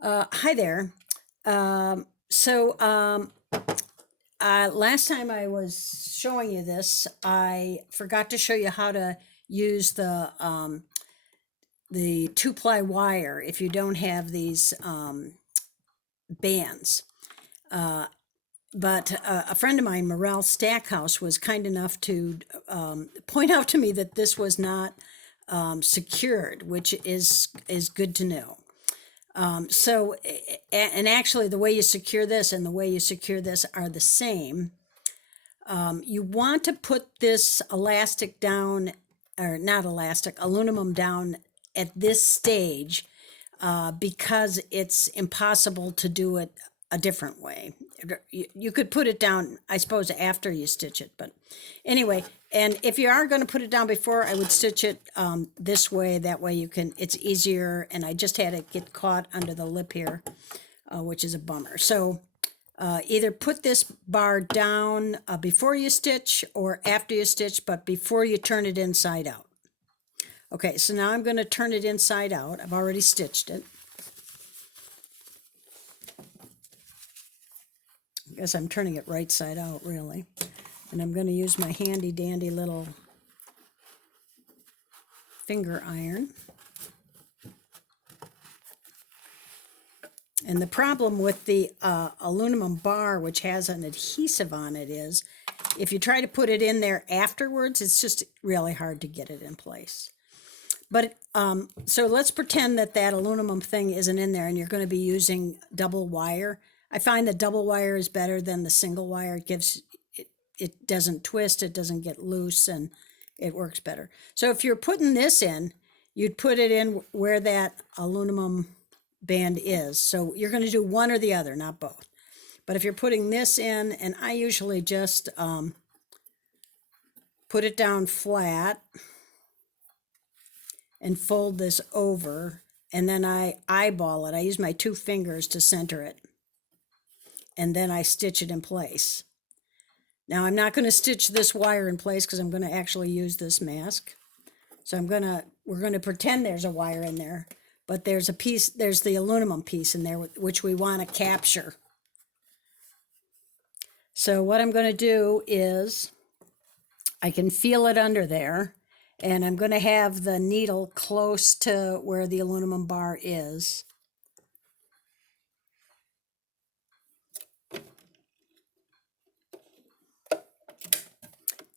Hi there. Um, so, um, Last time I was showing you this, I forgot to show you how to use the two-ply wire if you don't have these bands. Uh, but a friend of mine, Morel Stackhouse, was kind enough to point out to me that this was not secured, which is good to know. And actually, the way you secure this and the way you secure this are the same. You want to put this elastic down, or not elastic, aluminum down at this stage because it's impossible to do it a different way. You could put it down, I suppose, after you stitch it, but anyway. And if you are going to put it down before, I would stitch it this way. That way you can, it's easier. And I just had it get caught under the lip here, which is a bummer. So either put this bar down before you stitch or after you stitch, but before you turn it inside out. Okay, so now I'm going to turn it inside out. I've already stitched it. I guess I'm turning it right side out, really. And I'm going to use my handy dandy little finger iron. And the problem with the aluminum bar, which has an adhesive on it, is if you try to put it in there afterwards, it's just really hard to get it in place. But so let's pretend that that aluminum thing isn't in there and you're going to be using double wire. I find the double wire is better than the single wire. It gives it doesn't twist, it doesn't get loose, and it works better. So if you're putting this in, you'd put it in where that aluminum band is. So you're going to do one or the other, not both. But if you're putting this in, and I usually just put it down flat and fold this over, and then I eyeball it. I use my two fingers to center it, and then I stitch it in place. Now I'm not going to stitch this wire in place because I'm going to actually use this mask. So we're going to pretend there's a wire in there, but there's a piece, there's the aluminum piece in there which we want to capture. So what I'm going to do is I can feel it under there, and I'm going to have the needle close to where the aluminum bar is.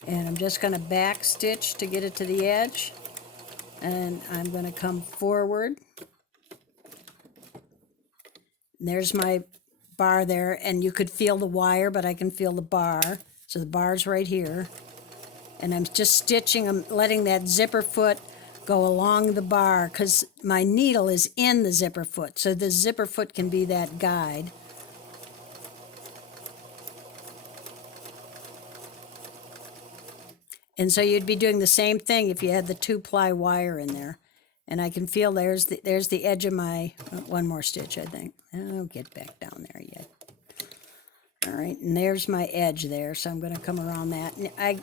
And I'm just going to back stitch to get it to the edge. And I'm going to come forward. There's my bar there, and you could feel the wire, but I can feel the bar. So the bar's right here. And I'm just stitching, I'm letting that zipper foot go along the bar because my needle is in the zipper foot. So the zipper foot can be that guide. And so you'd be doing the same thing if you had the two-ply wire in there. And I can feel there's the edge of my, one more stitch, I think. I'll get back down there yet. All right, and there's my edge there, so I'm going to come around that. And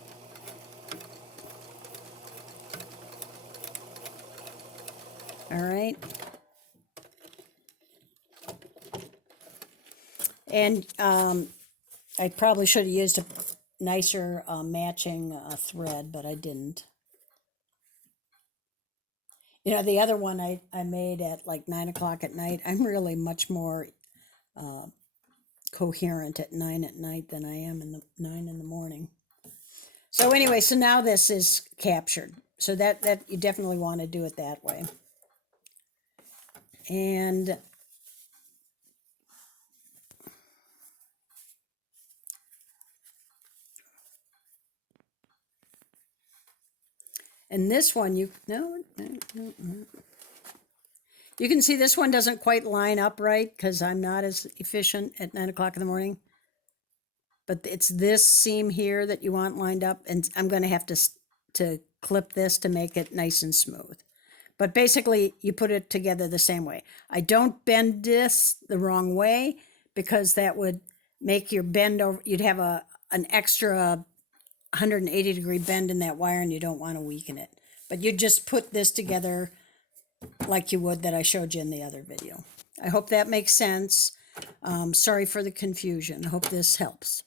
all right. And I probably should have used a nicer matching thread, but I didn't. You know, the other one I made at like 9 o'clock at night, I'm really much more coherent at 9 at night than I am in the 9 in the morning. So anyway, so now this is captured. So that you definitely want to do it that way. And this one, you can see this one doesn't quite line up right because I'm not as efficient at 9 o'clock in the morning. But it's this seam here that you want lined up, and I'm going to have to clip this to make it nice and smooth. But basically, you put it together the same way. I don't bend this the wrong way because that would make your bend over. You'd have an extra 180-degree bend in that wire, and you don't want to weaken it. But you just put this together like you would that I showed you in the other video. I hope that makes sense. Sorry for the confusion. I hope this helps.